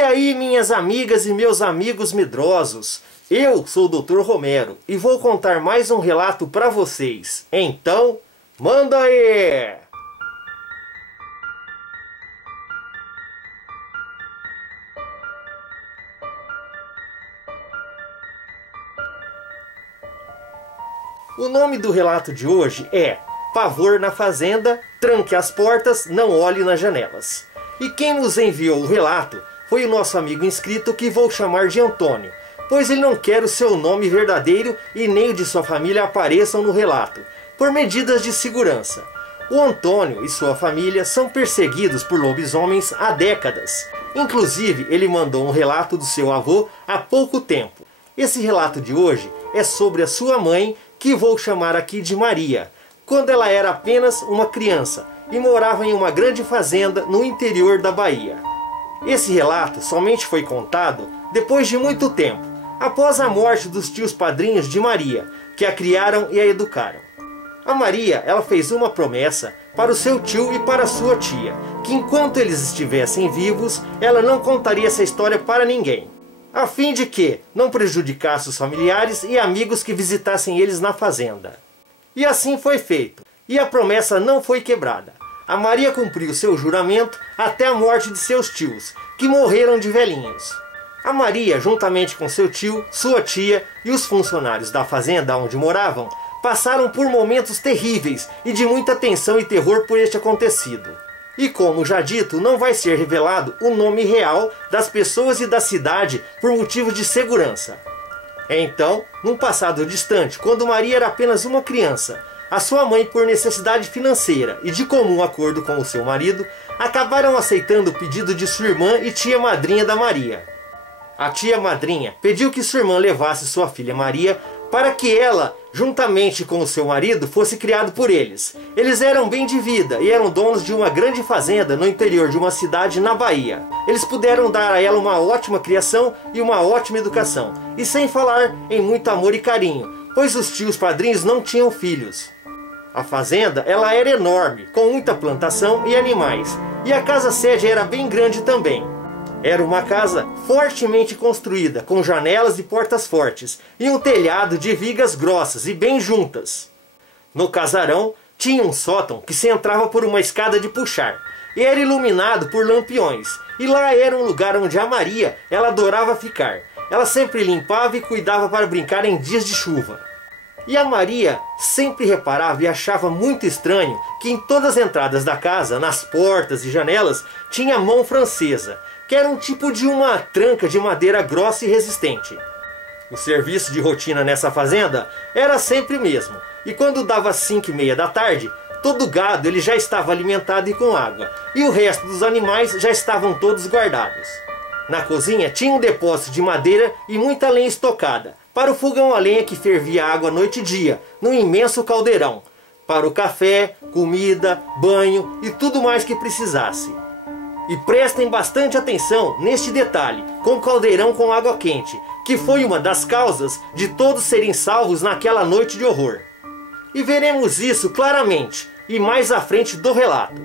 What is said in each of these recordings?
E aí, minhas amigas e meus amigos medrosos, eu sou o Dr. Romero e vou contar mais um relato para vocês. Então, manda aí! O nome do relato de hoje é Pavor na Fazenda, Tranque as Portas, Não Olhe nas Janelas. E quem nos enviou o relato foi o nosso amigo inscrito, que vou chamar de Antônio, pois ele não quer o seu nome verdadeiro e nem o de sua família apareçam no relato, por medidas de segurança. O Antônio e sua família são perseguidos por lobisomens há décadas. Inclusive, ele mandou um relato do seu avô há pouco tempo. Esse relato de hoje é sobre a sua mãe, que vou chamar aqui de Maria, quando ela era apenas uma criança e morava em uma grande fazenda no interior da Bahia. Esse relato somente foi contado depois de muito tempo, após a morte dos tios padrinhos de Maria, que a criaram e a educaram. A Maria, ela fez uma promessa para o seu tio e para a sua tia, que enquanto eles estivessem vivos, ela não contaria essa história para ninguém, a fim de que não prejudicasse os familiares e amigos que visitassem eles na fazenda. E assim foi feito, e a promessa não foi quebrada. A Maria cumpriu seu juramento até a morte de seus tios, que morreram de velhinhos. A Maria, juntamente com seu tio, sua tia e os funcionários da fazenda onde moravam, passaram por momentos terríveis e de muita tensão e terror por este acontecido. E como já dito, não vai ser revelado o nome real das pessoas e da cidade por motivo de segurança. Então, num passado distante, quando Maria era apenas uma criança, a sua mãe, por necessidade financeira e de comum acordo com o seu marido, acabaram aceitando o pedido de sua irmã e tia madrinha da Maria. A tia madrinha pediu que sua irmã levasse sua filha Maria para que ela, juntamente com o seu marido, fosse criado por eles. Eles eram bem de vida e eram donos de uma grande fazenda no interior de uma cidade na Bahia. Eles puderam dar a ela uma ótima criação e uma ótima educação, e sem falar em muito amor e carinho, pois os tios padrinhos não tinham filhos. A fazenda, ela era enorme, com muita plantação e animais, e a casa-sede era bem grande também. Era uma casa fortemente construída, com janelas e portas fortes, e um telhado de vigas grossas e bem juntas. No casarão, tinha um sótão que se entrava por uma escada de puxar, e era iluminado por lampiões, e lá era um lugar onde a Maria, ela adorava ficar. Ela sempre limpava e cuidava para brincar em dias de chuva. E a Maria sempre reparava e achava muito estranho que em todas as entradas da casa, nas portas e janelas, tinha mão francesa, que era um tipo de uma tranca de madeira grossa e resistente. O serviço de rotina nessa fazenda era sempre o mesmo, e quando dava 5:30 da tarde, todo o gado ele já estava alimentado e com água, e o resto dos animais já estavam todos guardados. Na cozinha tinha um depósito de madeira e muita lenha estocada, para o fogão a lenha que fervia água noite e dia, num imenso caldeirão, para o café, comida, banho e tudo mais que precisasse. E prestem bastante atenção neste detalhe, com o caldeirão com água quente, que foi uma das causas de todos serem salvos naquela noite de horror. E veremos isso claramente, e mais à frente do relato.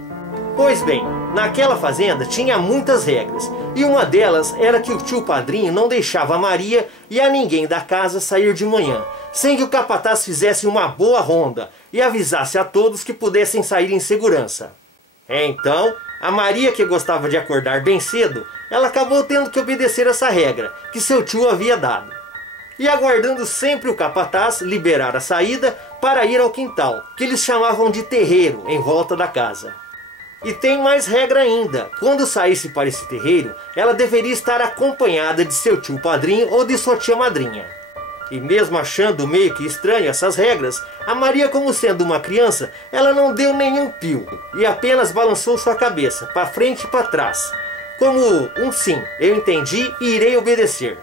Pois bem, naquela fazenda tinha muitas regras, e uma delas era que o tio padrinho não deixava a Maria e a ninguém da casa sair de manhã, sem que o capataz fizesse uma boa ronda e avisasse a todos que pudessem sair em segurança. Então, a Maria, que gostava de acordar bem cedo, ela acabou tendo que obedecer essa regra que seu tio havia dado, e aguardando sempre o capataz liberar a saída para ir ao quintal, que eles chamavam de terreiro, em volta da casa. E tem mais regra ainda: quando saísse para esse terreiro, ela deveria estar acompanhada de seu tio padrinho ou de sua tia madrinha. E mesmo achando meio que estranho essas regras, a Maria, como sendo uma criança, ela não deu nenhum pio e apenas balançou sua cabeça para frente e para trás, como um sim, eu entendi e irei obedecer.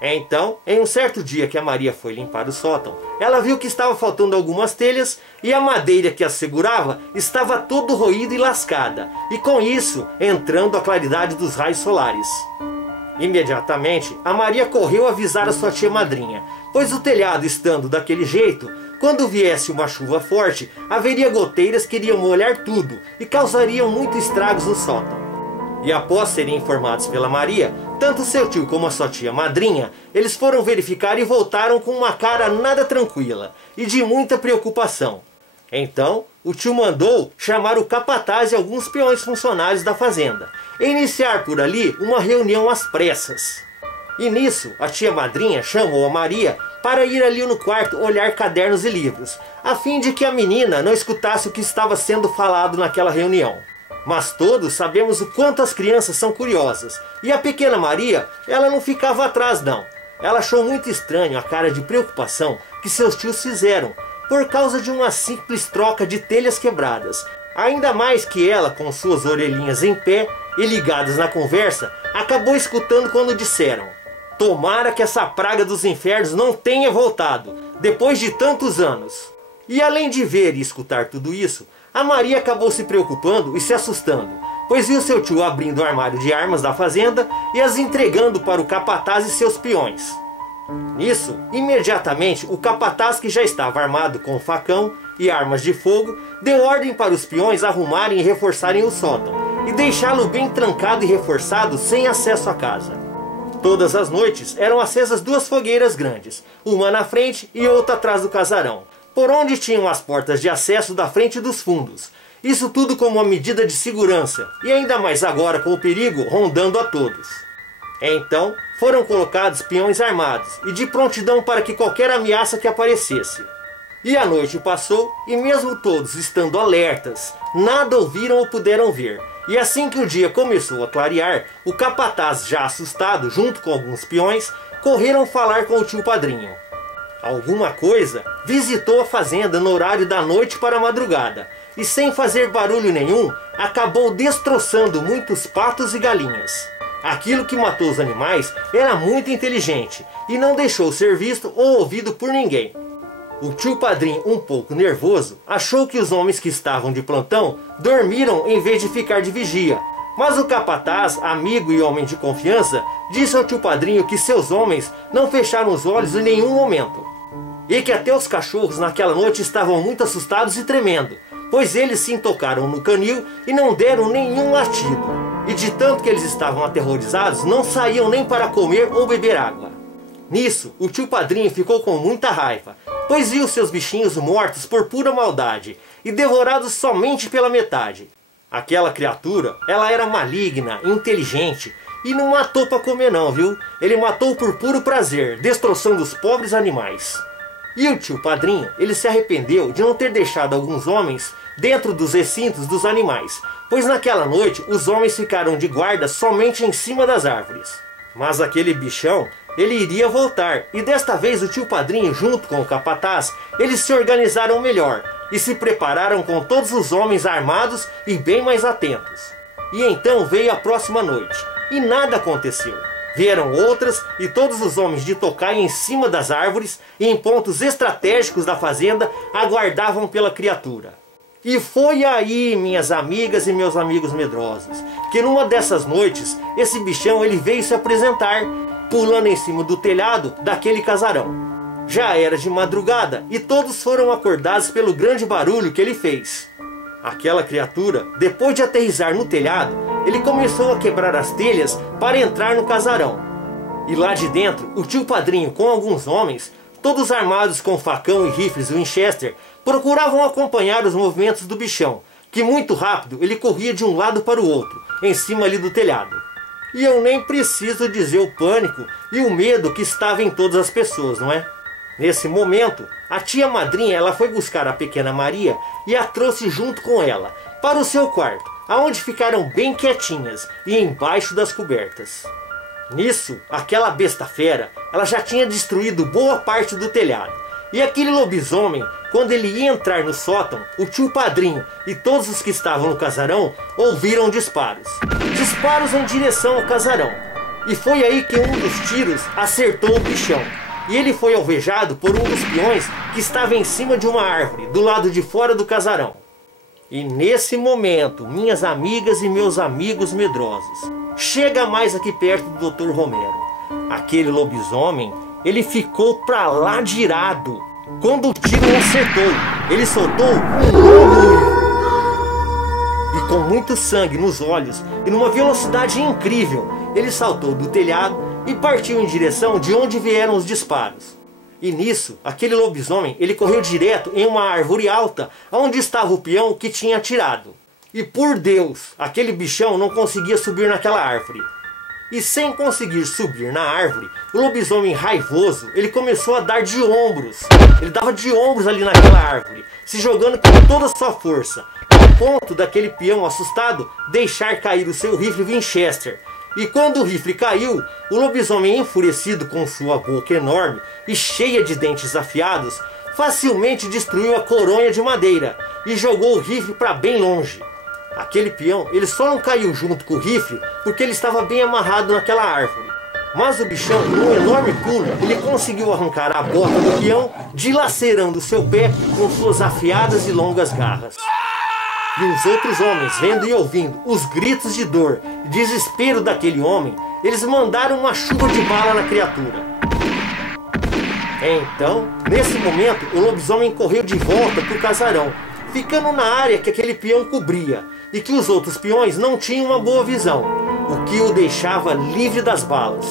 Então, em um certo dia que a Maria foi limpar o sótão, ela viu que estava faltando algumas telhas e a madeira que as segurava estava todo roída e lascada, e com isso entrando a claridade dos raios solares. Imediatamente, a Maria correu avisar a sua tia madrinha, pois o telhado estando daquele jeito, quando viesse uma chuva forte, haveria goteiras que iriam molhar tudo e causariam muitos estragos no sótão. E após serem informados pela Maria, tanto seu tio como a sua tia madrinha, eles foram verificar e voltaram com uma cara nada tranquila e de muita preocupação. Então, o tio mandou chamar o capataz e alguns peões funcionários da fazenda e iniciar por ali uma reunião às pressas. E nisso, a tia madrinha chamou a Maria para ir ali no quarto olhar cadernos e livros, a fim de que a menina não escutasse o que estava sendo falado naquela reunião. Mas todos sabemos o quanto as crianças são curiosas, e a pequena Maria, ela não ficava atrás não. Ela achou muito estranho a cara de preocupação que seus tios fizeram, por causa de uma simples troca de telhas quebradas. Ainda mais que ela, com suas orelhinhas em pé e ligadas na conversa, acabou escutando quando disseram: "Tomara que essa praga dos infernos não tenha voltado, depois de tantos anos." E além de ver e escutar tudo isso, a Maria acabou se preocupando e se assustando, pois viu seu tio abrindo o armário de armas da fazenda e as entregando para o capataz e seus peões. Nisso, imediatamente, o capataz, que já estava armado com facão e armas de fogo, deu ordem para os peões arrumarem e reforçarem o sótão e deixá-lo bem trancado e reforçado sem acesso à casa. Todas as noites eram acesas duas fogueiras grandes, uma na frente e outra atrás do casarão, por onde tinham as portas de acesso da frente e dos fundos. Isso tudo como uma medida de segurança, e ainda mais agora com o perigo rondando a todos. Então foram colocados peões armados e de prontidão para que qualquer ameaça que aparecesse. E a noite passou, e mesmo todos estando alertas, nada ouviram ou puderam ver. E assim que o dia começou a clarear, o capataz, já assustado, junto com alguns peões, correram falar com o tio padrinho. Alguma coisa visitou a fazenda no horário da noite para a madrugada, e sem fazer barulho nenhum, acabou destroçando muitos patos e galinhas. Aquilo que matou os animais era muito inteligente, e não deixou ser visto ou ouvido por ninguém. O tio padrinho, um pouco nervoso, achou que os homens que estavam de plantão dormiram em vez de ficar de vigia. Mas o capataz, amigo e homem de confiança, disse ao tio padrinho que seus homens não fecharam os olhos em nenhum momento. E que até os cachorros naquela noite estavam muito assustados e tremendo, pois eles se intocaram no canil e não deram nenhum latido. E de tanto que eles estavam aterrorizados, não saíam nem para comer ou beber água. Nisso, o tio padrinho ficou com muita raiva, pois viu seus bichinhos mortos por pura maldade e devorados somente pela metade. Aquela criatura, ela era maligna, inteligente e não matou para comer não, viu? Ele matou por puro prazer, destroçando os pobres animais. E o tio padrinho, ele se arrependeu de não ter deixado alguns homens dentro dos recintos dos animais, pois naquela noite os homens ficaram de guarda somente em cima das árvores. Mas aquele bichão, ele iria voltar, e desta vez o tio padrinho, junto com o capataz, eles se organizaram melhor e se prepararam com todos os homens armados e bem mais atentos. E então veio a próxima noite, e nada aconteceu. Vieram outras, e todos os homens de tocaia em cima das árvores e em pontos estratégicos da fazenda aguardavam pela criatura. E foi aí, minhas amigas e meus amigos medrosos, que numa dessas noites, esse bichão ele veio se apresentar, pulando em cima do telhado daquele casarão. Já era de madrugada e todos foram acordados pelo grande barulho que ele fez. Aquela criatura, depois de aterrissar no telhado, ele começou a quebrar as telhas para entrar no casarão. E lá de dentro, o tio padrinho com alguns homens, todos armados com facão e rifles Winchester, procuravam acompanhar os movimentos do bichão, que muito rápido ele corria de um lado para o outro, em cima ali do telhado. E eu nem preciso dizer o pânico e o medo que estava em todas as pessoas, não é? Nesse momento, a tia madrinha ela foi buscar a pequena Maria e a trouxe junto com ela para o seu quarto, aonde ficaram bem quietinhas e embaixo das cobertas. Nisso, aquela besta fera, ela já tinha destruído boa parte do telhado. E aquele lobisomem, quando ele ia entrar no sótão, o tio padrinho e todos os que estavam no casarão ouviram disparos. Disparos em direção ao casarão. E foi aí que um dos tiros acertou o bichão. E ele foi alvejado por um dos peões que estava em cima de uma árvore, do lado de fora do casarão. E nesse momento, minhas amigas e meus amigos medrosos, chega mais aqui perto do Dr. Romero. Aquele lobisomem, ele ficou pra lá de irado. Quando o tiro o acertou, ele soltou um longo uivo. E com muito sangue nos olhos e numa velocidade incrível, ele saltou do telhado e partiu em direção de onde vieram os disparos. E nisso, aquele lobisomem, ele correu direto em uma árvore alta, onde estava o peão que tinha atirado. E por Deus, aquele bichão não conseguia subir naquela árvore. E sem conseguir subir na árvore, o lobisomem raivoso, ele começou a dar de ombros. Ele dava de ombros ali naquela árvore, se jogando com toda a sua força, ao ponto daquele peão assustado deixar cair o seu rifle Winchester. E quando o rifle caiu, o lobisomem, enfurecido com sua boca enorme e cheia de dentes afiados, facilmente destruiu a coronha de madeira e jogou o rifle para bem longe. Aquele peão, ele só não caiu junto com o rifle porque ele estava bem amarrado naquela árvore. Mas o bichão, num enorme pulo, ele conseguiu arrancar a bota do peão, dilacerando seu pé com suas afiadas e longas garras. E os outros homens, vendo e ouvindo os gritos de dor e desespero daquele homem, eles mandaram uma chuva de bala na criatura. Então, nesse momento, o lobisomem correu de volta para o casarão, ficando na área que aquele peão cobria, e que os outros peões não tinham uma boa visão, o que o deixava livre das balas.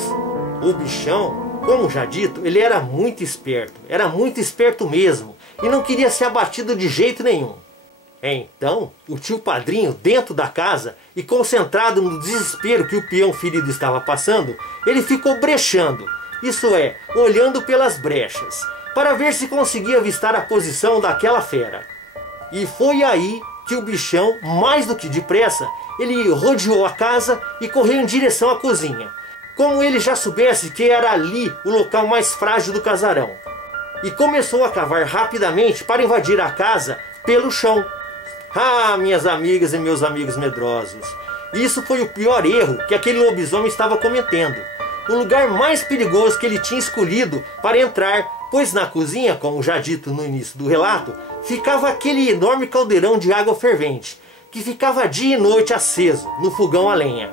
O bichão, como já dito, ele era muito esperto mesmo, e não queria ser abatido de jeito nenhum. Então, o tio Padrinho, dentro da casa, e concentrado no desespero que o peão ferido estava passando, ele ficou brechando, isso é, olhando pelas brechas, para ver se conseguia avistar a posição daquela fera. E foi aí que o bichão, mais do que depressa, ele rodeou a casa e correu em direção à cozinha, como ele já soubesse que era ali o local mais frágil do casarão. E começou a cavar rapidamente para invadir a casa pelo chão. Ah, minhas amigas e meus amigos medrosos, isso foi o pior erro que aquele lobisomem estava cometendo. O lugar mais perigoso que ele tinha escolhido para entrar, pois na cozinha, como já dito no início do relato, ficava aquele enorme caldeirão de água fervente, que ficava dia e noite aceso no fogão a lenha.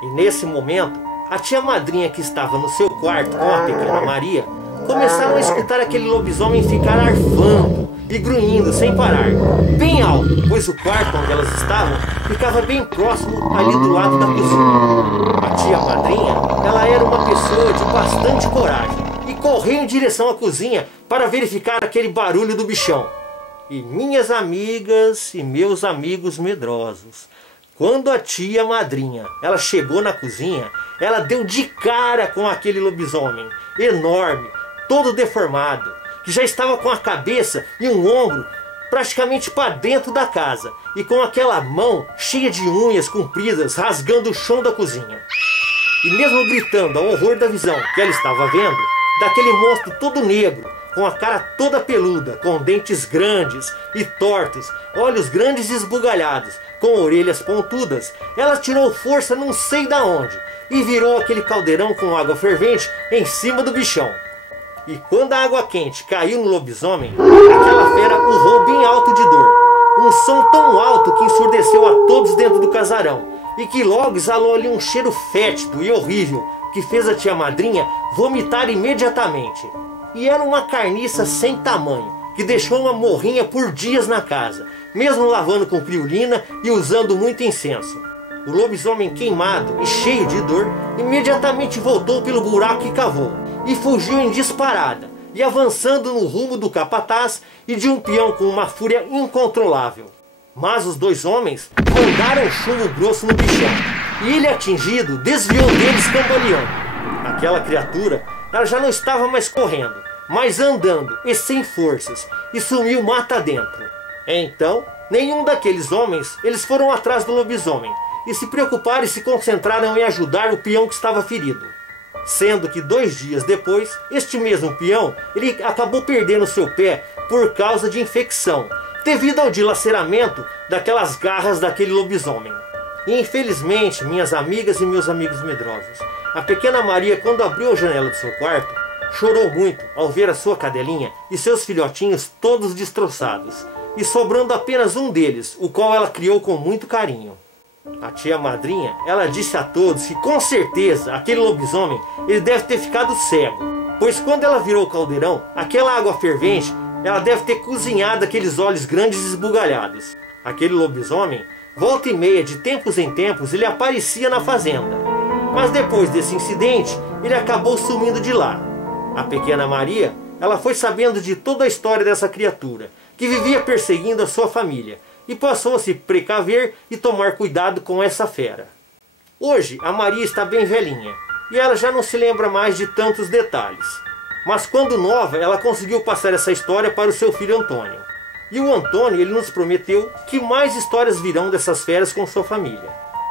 E nesse momento, a tia madrinha que estava no seu quarto com a pequena Maria, começaram a escutar aquele lobisomem ficar arfando e grunhindo sem parar, bem alto, pois o quarto onde elas estavam ficava bem próximo ali do lado da cozinha. A tia madrinha, ela era uma pessoa de bastante coragem e correu em direção à cozinha para verificar aquele barulho do bichão. E minhas amigas e meus amigos medrosos, quando a tia madrinha ela chegou na cozinha, ela deu de cara com aquele lobisomem enorme, todo deformado, que já estava com a cabeça e um ombro praticamente para dentro da casa, e com aquela mão cheia de unhas compridas rasgando o chão da cozinha. E mesmo gritando ao horror da visão que ela estava vendo, daquele monstro todo negro, com a cara toda peluda, com dentes grandes e tortos, olhos grandes e esbugalhados, com orelhas pontudas, ela tirou força não sei da onde e virou aquele caldeirão com água fervente em cima do bichão. E quando a água quente caiu no lobisomem, aquela fera urrou bem alto de dor, um som tão alto que ensurdeceu a todos dentro do casarão, e que logo exalou ali um cheiro fétido e horrível que fez a tia madrinha vomitar imediatamente. E era uma carniça sem tamanho, que deixou uma morrinha por dias na casa, mesmo lavando com criolina e usando muito incenso. O lobisomem queimado e cheio de dor imediatamente voltou pelo buraco que cavou e fugiu em disparada, e avançando no rumo do capataz e de um peão com uma fúria incontrolável. Mas os dois homens mandaram chumbo grosso no bichão, e ele, atingido, desviou deles cambaleando. Aquela criatura, ela já não estava mais correndo, mas andando e sem forças, e sumiu mata dentro. Então, nenhum daqueles homens, eles foram atrás do lobisomem, e se preocuparam e se concentraram em ajudar o peão que estava ferido. Sendo que 2 dias depois, este mesmo peão, ele acabou perdendo seu pé por causa de infecção, devido ao dilaceramento daquelas garras daquele lobisomem. E infelizmente, minhas amigas e meus amigos medrosos, a pequena Maria, quando abriu a janela do seu quarto, chorou muito ao ver a sua cadelinha e seus filhotinhos todos destroçados, e sobrando apenas um deles, o qual ela criou com muito carinho. A tia madrinha, ela disse a todos que com certeza aquele lobisomem, ele deve ter ficado cego, pois quando ela virou o caldeirão, aquela água fervente, ela deve ter cozinhado aqueles olhos grandes e esbugalhados. Aquele lobisomem, Volta e meia, de tempos em tempos, ele aparecia na fazenda. Mas depois desse incidente, ele acabou sumindo de lá. A pequena Maria, ela foi sabendo de toda a história dessa criatura, que vivia perseguindo a sua família, e passou a se precaver e tomar cuidado com essa fera. Hoje, a Maria está bem velhinha, e ela já não se lembra mais de tantos detalhes. Mas quando nova, ela conseguiu passar essa história para o seu filho Antônio. E o Antônio, ele nos prometeu que mais histórias virão dessas feras com sua família.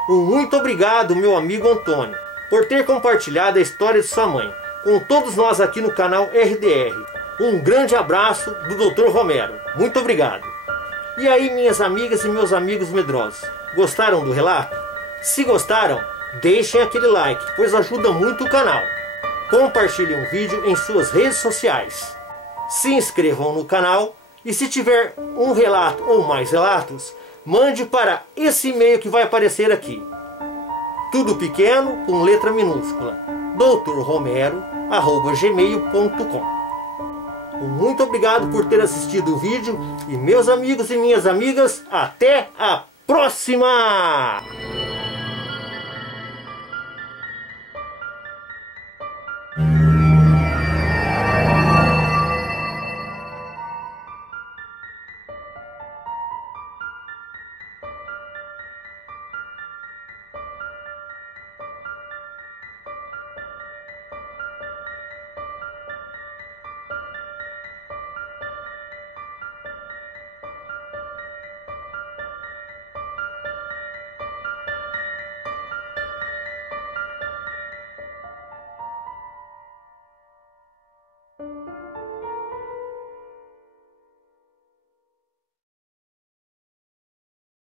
Muito obrigado, meu amigo Antônio, por ter compartilhado a história de sua mãe com todos nós aqui no canal RDR. Um grande abraço do Dr. Romero. Muito obrigado. E aí, minhas amigas e meus amigos medrosos, gostaram do relato? Se gostaram, deixem aquele like, pois ajuda muito o canal. Compartilhem o vídeo em suas redes sociais. Se inscrevam no canal e se tiver um relato ou mais relatos, mande para esse e-mail que vai aparecer aqui. Tudo pequeno com letra minúscula. drromero@gmail.com. Muito obrigado por ter assistido o vídeo e meus amigos e minhas amigas, até a próxima! Thank you.